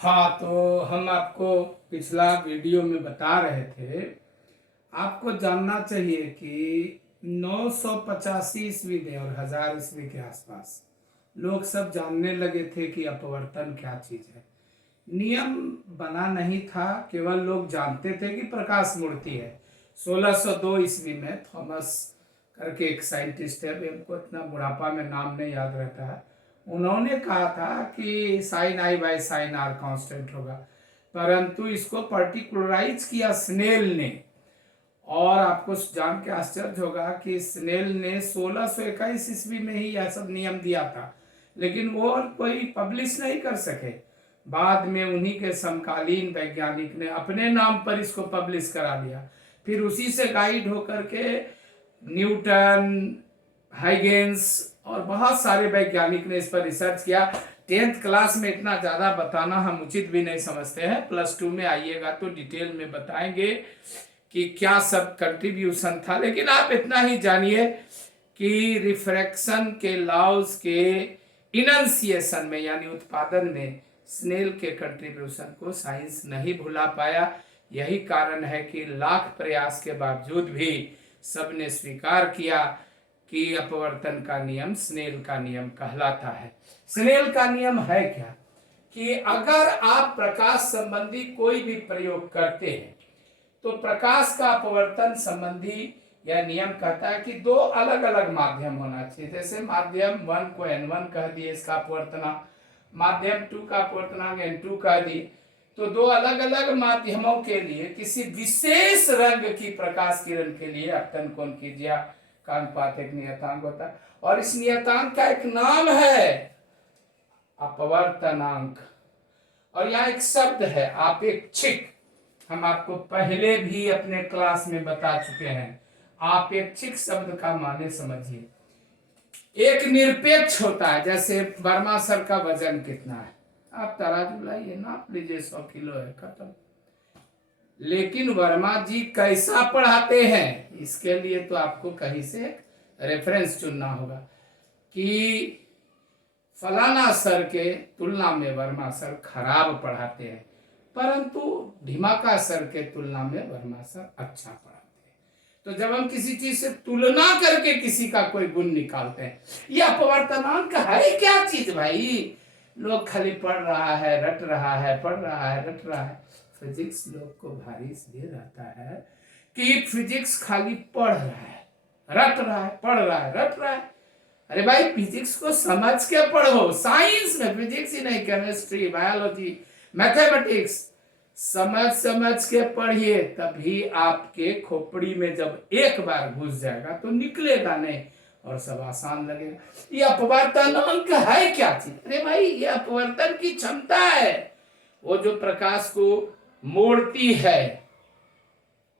हाँ, तो हम आपको पिछला वीडियो में बता रहे थे। आपको जानना चाहिए कि 985 ईस्वी में और 1000 ईस्वी के आसपास लोग सब जानने लगे थे कि अपवर्तन क्या चीज है। नियम बना नहीं था, केवल लोग जानते थे कि प्रकाश मुड़ती है। 1602 ईस्वी में थॉमस करके एक साइंटिस्ट है, अभी हमको इतना बुढ़ापा में नाम नहीं याद रहता है, उन्होंने कहा था कि sine I by sine R constant होगा, परंतु इसको पर्टिकुलराइज किया स्नेल ने। और आपको जान के आश्चर्य होगा कि स्नेल ने 1621 ईस्वी में ही यह सब नियम दिया था, लेकिन वो कोई पब्लिश नहीं कर सके। बाद में उन्हीं के समकालीन वैज्ञानिक ने अपने नाम पर इसको पब्लिश करा दिया। फिर उसी से गाइड होकर के न्यूटन, हाइगेंस और बहुत सारे वैज्ञानिक ने इस पर रिसर्च किया। 10th क्लास में इतना ज़्यादा बताना हम उचित भी नहीं समझते हैं। +2 में आइएगा तो डिटेल में बताएंगे कि क्या सब कंट्रीब्यूशन था, लेकिन आप इतना ही जानिए कि रिफ्रैक्शन के लॉज के इनंसिएशन में यानी उत्पादन में स्नेल के कंट्रीब्यूशन को साइंस नहीं भुला पाया। यही कारण है कि लाख प्रयास के बावजूद भी सबने स्वीकार किया कि अपवर्तन का नियम स्नेल का नियम कहलाता है। स्नेल का नियम है क्या कि अगर आप प्रकाश संबंधी कोई भी प्रयोग करते हैं तो प्रकाश का अपवर्तन संबंधी यह नियम कहता है कि दो अलग अलग माध्यम होना चाहिए। जैसे माध्यम 1 को N1 कह दिए, इसका अपवर्तनांक, माध्यम 2 का अपवर्तनांक N2 कह दिए, तो दो अलग अलग माध्यमों के लिए किसी विशेष रंग की प्रकाश किरण के लिए अपतन कोण की ज्या का अनुपात एक नियतांक होता है, और इस नियतांक का एक नाम है अपवर्तनांक। और यहाँ एक शब्द है आपेक्षिक, हम आपको पहले भी अपने क्लास में बता चुके हैं। आपेक्षिक शब्द का माने समझिए, एक निरपेक्ष होता है। जैसे वर्मा सर का वजन कितना है, आप तराजू लाइए, नाप लीजिए, 100 किलो है, खत्म। लेकिन वर्मा जी कैसा पढ़ाते हैं, इसके लिए तो आपको कहीं से रेफरेंस चुनना होगा कि फलाना सर के तुलना में वर्मा सर खराब पढ़ाते हैं, परंतु ढिमाका सर के तुलना में वर्मा सर अच्छा पढ़ाते हैं। तो जब हम किसी चीज से तुलना करके किसी का कोई गुण निकालते हैं, यह अपवर्तनांक है क्या चीज भाई? लोग खाली पढ़ रहा है, रट रहा है, पढ़ रहा है, रट रहा है। फिजिक्स लोग को भारी इसलिए रहता है कि फिजिक्स खाली पढ़ रहा है, रट रहा है, पढ़ रहा है, रट रहा है। अरे भाई, फिजिक्स को समझ के पढ़ो। साइंस में फिजिक्स ही नहीं, केमिस्ट्री, बायोलॉजी, मैथमेटिक्स समझ समझ के पढ़िए, तभी आपके खोपड़ी में जब एक बार घुस जाएगा तो निकलेगा नहीं और सब आसान लगेगा। ये अपवर्तनांक है क्या चीज? अरे भाई, ये अपवर्तन की क्षमता है, वो जो प्रकाश को मोड़ती है,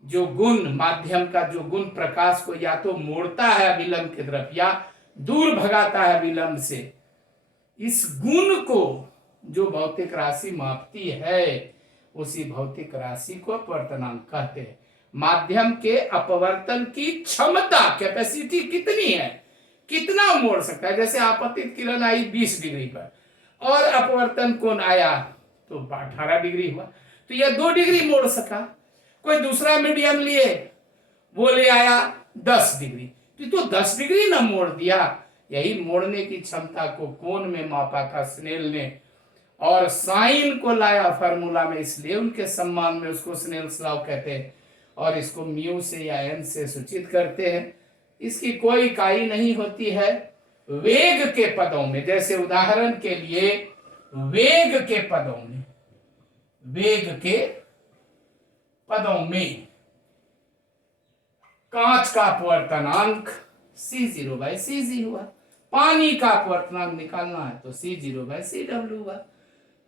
जो गुण, माध्यम का जो गुण प्रकाश को या तो मोड़ता है अभिलंब की तरफ या दूर भगाता है विलंब से, इस गुण को जो भौतिक राशि मापती है उसी भौतिक राशि को अपवर्तनांक कहते हैं। माध्यम के अपवर्तन की क्षमता, कैपेसिटी कितनी है, कितना मोड़ सकता है। जैसे आपतित किरण आई 20 डिग्री पर और अपवर्तन कोण आया तो 18 डिग्री हुआ, तो यह 2 डिग्री मोड़ सका। कोई दूसरा मीडियम लिए, वो ले आया 10 डिग्री, तो 10 डिग्री ना मोड़ दिया। यही मोड़ने की क्षमता को कोण में मापा था स्नेल ने, और साइन को लाया फार्मूला में, इसलिए उनके सम्मान में उसको स्नेल्स लॉ कहते हैं, और इसको म्यू से या एन से सूचित करते हैं। इसकी कोई इकाई नहीं होती है। वेग के पदों में, जैसे उदाहरण के लिए वेग के पदों में, वेग के पदों में कांच का अपवर्तनांक C0/Cg हुआ। पानी का अपवर्तनांक निकालना है तो C0/Cw हुआ।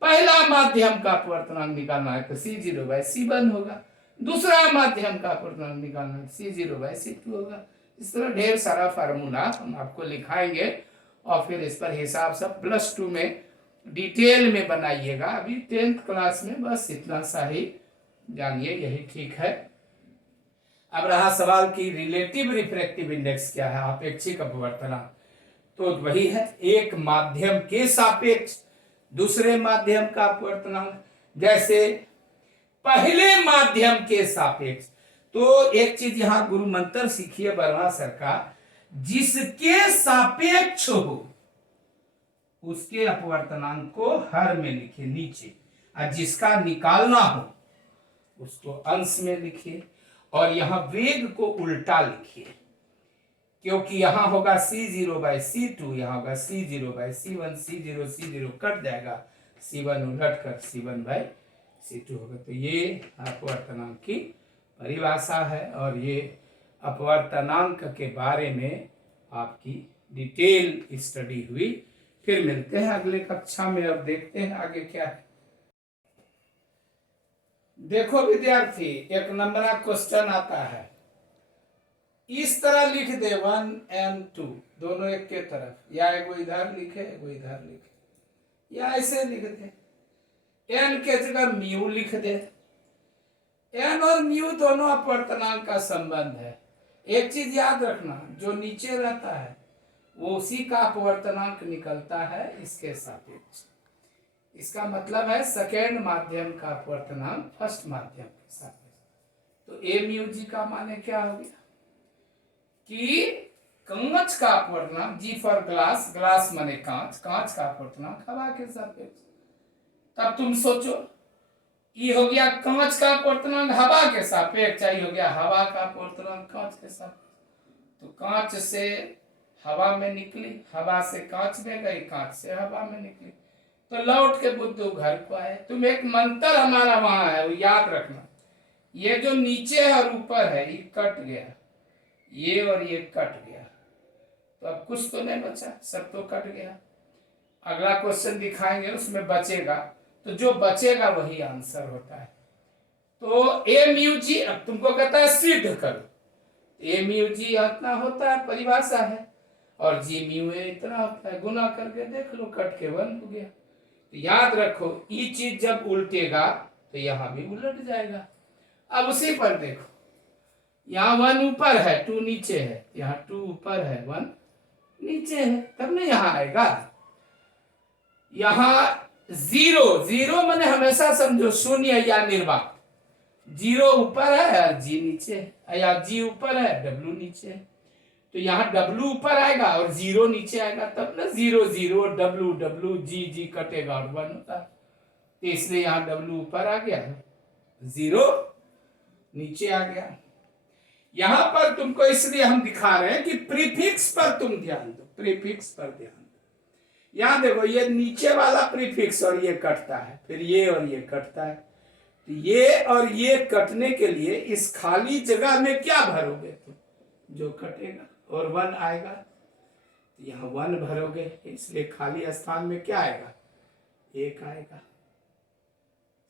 पहला माध्यम का अपवर्तनांक निकालना है तो C0/C1 होगा। दूसरा माध्यम का अपवर्तनांक निकालना है C0/C2 होगा। इस तरह ढेर सारा फार्मूला हम आपको लिखाएंगे और फिर इस पर हिसाब सब +2 में डिटेल में बनाइएगा। अभी 10th क्लास में बस इतना सा ही जानिए, यही ठीक है। अब रहा सवाल की रिलेटिव रिफ्रैक्टिव इंडेक्स क्या है, आपेक्षिक अपवर्तनांक। तो वही है, एक माध्यम के सापेक्ष दूसरे माध्यम का अपवर्तनांक, जैसे पहले माध्यम के सापेक्ष। तो एक चीज यहां गुरु मंत्र सीखिए बर्मा सर का, जिसके सापेक्ष हो उसके अपवर्तनांक को हर में लिखिए नीचे, और जिसका निकालना हो उसको अंश में लिखिए, और यहां वेग को उल्टा लिखिए, क्योंकि यहां होगा C0/C2, यहां होगा C0/C1, C0 कट जाएगा, C1 उलट कर C1/C2 होगा। तो ये अपवर्तनांक की परिभाषा है, और ये अपवर्तनांक के बारे में आपकी डिटेल स्टडी हुई। फिर मिलते हैं अगले कक्षा में, अब देखते हैं आगे क्या है। देखो विद्यार्थी, एक नंबर का क्वेश्चन आता है, इस तरह लिख दे 1 and 2 दोनों एक के तरफ, या एगो इधर लिखे एगो इधर लिखे, या ऐसे लिख दे, n के जगह म्यू लिख दे। n और म्यू दोनों अपवर्तनांक का संबंध है। एक चीज याद रखना, जो नीचे रहता है वो उसी का अपवर्तनांक निकलता है इसके सापेक्ष। इसका मतलब है सेकेंड माध्यम का अपवर्तनांक फर्स्ट माध्यम के सापेक्ष। तो ए म्यू जी का माने क्या हो गया कि कांच का अपवर्तनांक, जी फॉर ग्लास, ग्लास माने कांच, कांच का अपवर्तनांक हवा के सापेक्ष। तब तुम सोचो, ये हो गया कांच का अपवर्तनांक हवा के सापेक्ष, हो गया हवा का अपवर्तनांक कांच के सापेक्ष। तो कांच से हवा में निकली, हवा से कांच में गई, कांच से हवा में निकली, तो लौट के बुद्धू घर को आए। तुम एक मंत्र हमारा वहां है वो याद रखना, ये जो नीचे है और ऊपर है ये कट गया, ये और ये कट गया, तो अब कुछ तो नहीं बचा, सब तो कट गया। अगला क्वेश्चन दिखाएंगे उसमें बचेगा, तो जो बचेगा वही आंसर होता है। तो ए म्यू जी अब तुमको कहता है सिद्ध करो, ए म्यू जी इतना होता है, परिभाषा है, और जी म्यू ए इतना होता है, गुना करके देख लो, कट के 1 हो गया। तो याद रखो, ये चीज जब उल्टेगा तो यहां भी उलट जाएगा। अब उसी पर देखो, यहाँ 1 ऊपर है 2 नीचे है, यहाँ 2 ऊपर है 1 नीचे है, तब ना यहाँ आएगा। यहाँ 0 मैंने हमेशा समझो शून्य या निर्वाक, 0 ऊपर है और जी नीचे है, या जी ऊपर है W नीचे है, तो यहाँ W ऊपर आएगा और 0 नीचे आएगा, तब ना 0 0 W W जी कटेगा और 1 होता है। तो इसलिए यहाँ W ऊपर आ गया, 0 नीचे आ गया। यहां पर तुमको इसलिए हम दिखा रहे हैं कि प्रीफिक्स पर तुम ध्यान दो, प्रीफिक्स पर ध्यान दो। यहां देखो, ये नीचे वाला प्रीफिक्स और ये कटता है, फिर ये और ये कटता है, तो ये और ये कटने के लिए इस खाली जगह में क्या भरोगे तुम, जो कटेगा, और 1 आएगा, तो यहाँ 1 भरोगे, इसलिए खाली स्थान में क्या आएगा, 1 आएगा।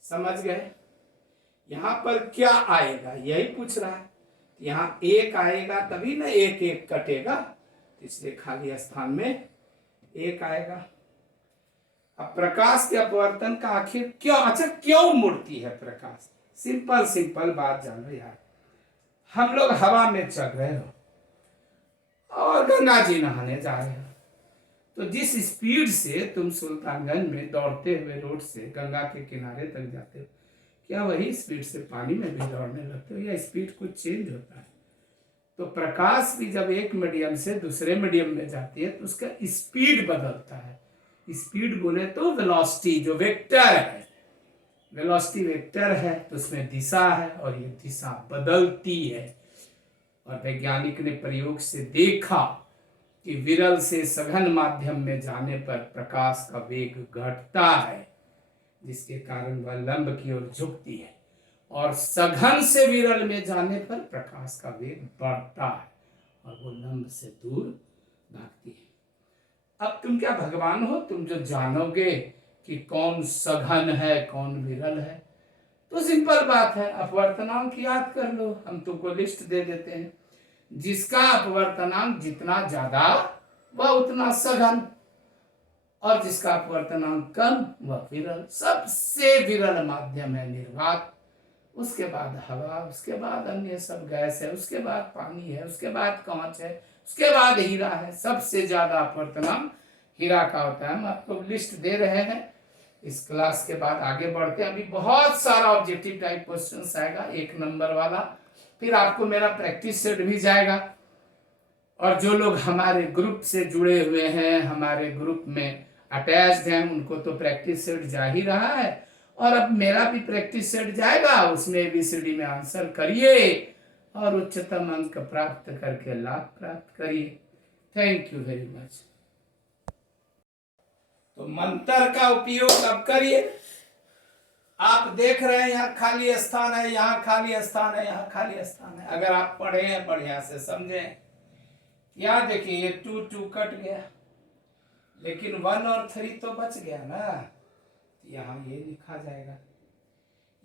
समझ गए? यहां पर क्या आएगा यही पूछ रहा है, यहाँ 1 आएगा तभी ना 1 1 कटेगा, इसलिए खाली स्थान में 1 आएगा। अब प्रकाश के अपवर्तन का आखिर क्यों, अच्छा क्यों मुड़ती है प्रकाश? सिंपल बात जानो यार, हम लोग हवा में चल रहे हो और गंगा जी नहाने जा रहे हो, तो जिस स्पीड से तुम सुल्तानगंज में दौड़ते हुए रोड से गंगा के किनारे तक जाते हो, क्या वही स्पीड से पानी में भी दौड़ने लगते हो, या स्पीड कुछ चेंज होता है? तो प्रकाश भी जब एक मीडियम से दूसरे मीडियम में जाती है तो उसका स्पीड बदलता है। स्पीड बोले तो वेलोसिटी, जो वेक्टर है, वेलोसिटी वेक्टर है, तो उसमें दिशा है और ये दिशा बदलती है। और वैज्ञानिक ने प्रयोग से देखा कि विरल से सघन माध्यम में जाने पर प्रकाश का वेग घटता है, जिसके कारण वह लंब की ओर झुकती है, और सघन से विरल में जाने पर प्रकाश का वेग बढ़ता है और वो लंब से दूर भागती है। अब तुम क्या भगवान हो, तुम जो जानोगे कि कौन सघन है कौन विरल है? तो सिंपल बात है, अपवर्तनांक याद कर लो, हम तुमको लिस्ट दे देते हैं। जिसका अपवर्तनांक जितना ज्यादा वह उतना सघन, और जिसका अपवर्तनांक कम वह विरल। सबसे विरल माध्यम है निर्वात, उसके बाद हवा, उसके बाद अन्य सब गैस है, उसके बाद पानी है, उसके बाद कांच है, उसके बाद हीरा है। सबसे ज्यादा अपवर्तनांक हीरा का होता है। हम आपको लिस्ट दे रहे हैं, इस क्लास के बाद आगे बढ़ते हैं। अभी बहुत सारा ऑब्जेक्टिव टाइप क्वेश्चन आएगा 1 नंबर वाला, फिर आपको मेरा प्रैक्टिस सेट भी जाएगा। और जो लोग हमारे ग्रुप से जुड़े हुए हैं, हमारे ग्रुप में अटैच्ड हैं, उनको तो प्रैक्टिस सेट जा ही रहा है, और अब मेरा भी प्रैक्टिस सेट जाएगा। उसमें ABCD में आंसर करिए और उच्चतम अंक प्राप्त करके लाभ प्राप्त करिए। Thank you very much. तो मंत्र का उपयोग अब करिए। आप देख रहे हैं यहाँ खाली स्थान है, यहाँ खाली स्थान है, यहाँ खाली स्थान है। अगर आप पढ़े हैं बढ़िया से समझें, यहाँ देखिए ये 2 2 कट गया, लेकिन 1 और 3 तो बच गया ना। यहाँ ये लिखा जाएगा,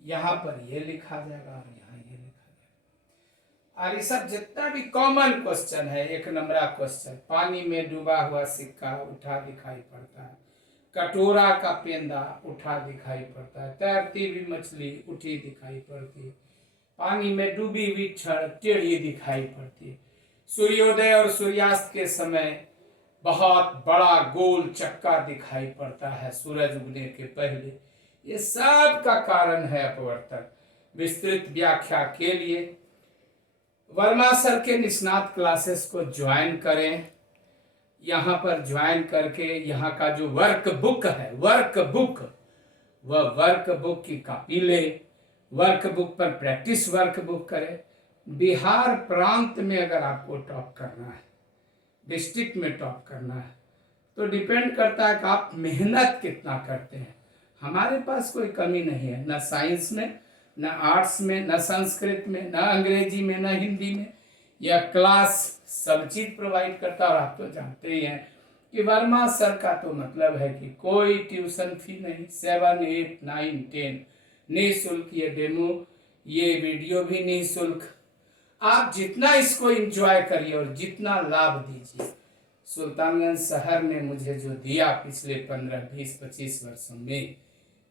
यहाँ पर ये लिखा जाएगा और यहाँ ये लिखा जाएगा। और ये सब जितना भी कॉमन क्वेश्चन है, 1 नंबर क्वेश्चन, पानी में डूबा हुआ सिक्का उठा दिखाई पड़ता है, कटोरा का पेंदा उठा दिखाई पड़ता है, तैरती हुई मछली उठी दिखाई पड़ती है, पानी में डूबी हुई छड़ टेढ़ी दिखाई पड़ती है, सूर्योदय और सूर्यास्त के समय बहुत बड़ा गोल चक्का दिखाई पड़ता है सूरज उगने के पहले। ये सब का कारण है अपवर्तक। विस्तृत व्याख्या के लिए वर्मा सर के निष्णात क्लासेस को ज्वाइन करें। यहाँ पर ज्वाइन करके यहाँ का जो वर्क बुक है, वह वर्क बुक की कॉपी ले, वर्क बुक पर प्रैक्टिस वर्क बुक करें। बिहार प्रांत में अगर आपको टॉप करना है, डिस्ट्रिक्ट में टॉप करना है, तो डिपेंड करता है कि आप मेहनत कितना करते हैं। हमारे पास कोई कमी नहीं है, न साइंस में, न आर्ट्स में, न संस्कृत में, न अंग्रेजी में, न हिंदी में। यह क्लास सब चीज प्रोवाइड करता है। और आप तो जानते ही हैं कि वर्मा सर का तो मतलब है कि कोई ट्यूशन फी नहीं, 7 8 9 10 निःशुल्क। ये डेमो, ये वीडियो भी निःशुल्क। आप जितना इसको एंजॉय करिए और जितना लाभ दीजिए। सुल्तानगंज शहर ने मुझे जो दिया पिछले 15 20 25 वर्षों में,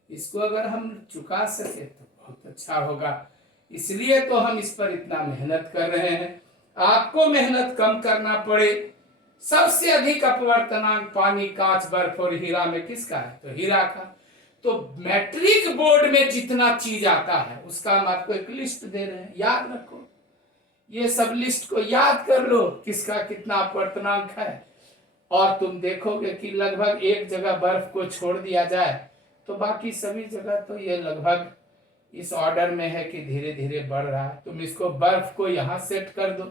इसको अगर हम चुका सके तो बहुत अच्छा होगा। इसलिए तो हम इस पर इतना मेहनत कर रहे हैं। आपको मेहनत कम करना पड़े। सबसे अधिक अपवर्तनांक पानी, कांच, बर्फ और हीरा में किसका है? तो हीरा का। तो मैट्रिक बोर्ड में जितना चीज आता है उसका हम आपको एक लिस्ट दे रहे हैं, याद रखो। ये सब लिस्ट को याद कर लो, किसका कितना अपवर्तनांक है। और तुम देखोगे कि लगभग एक जगह बर्फ को छोड़ दिया जाए तो बाकी सभी जगह तो ये लगभग इस ऑर्डर में है कि धीरे धीरे बढ़ रहा है। तुम इसको बर्फ को यहाँ सेट कर दो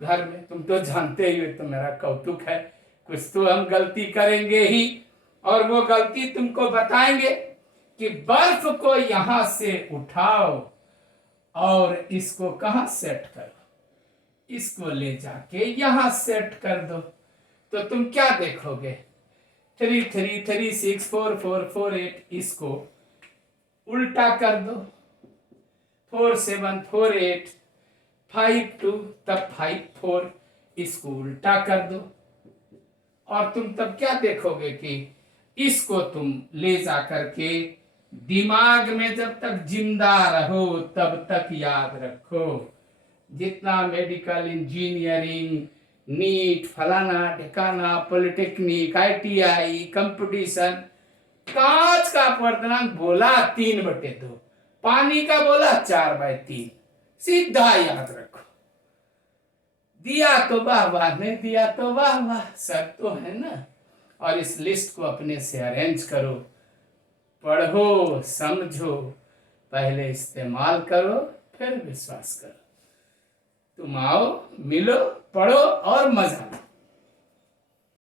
घर में। तुम तो जानते ही हो, तो मेरा कौतुक है, कुछ तो हम गलती करेंगे ही, और वो गलती तुमको बताएंगे कि बर्फ को यहाँ से उठाओ और इसको कहाँ सेट करो, इसको ले जाके यहाँ सेट कर दो। तो तुम क्या देखोगे? 3 3 3 6 4 4 4 8, इसको उल्टा कर दो। 4 7 4 8 5 2, तब 5 4, इसको उल्टा कर दो। और तुम तब क्या देखोगे कि इसको तुम ले जा करके दिमाग में जब तक जिंदा रहो तब तक याद रखो। जितना मेडिकल, इंजीनियरिंग, नीट, फलाना ठिकाना, पॉलिटेक्निक, ITI, कंपटीशन, कांच का अपवर्तनांक बोला 3/2, पानी का बोला 4/3, सीधा याद रखो। दिया तो वाह वाह, नहीं दिया तो वाह वाह, सब तो है ना। और इस लिस्ट को अपने से अरेंज करो, पढ़ो, समझो, पहले इस्तेमाल करो, फिर विश्वास करो। तुम आओ, मिलो, पढ़ो और मजा लो।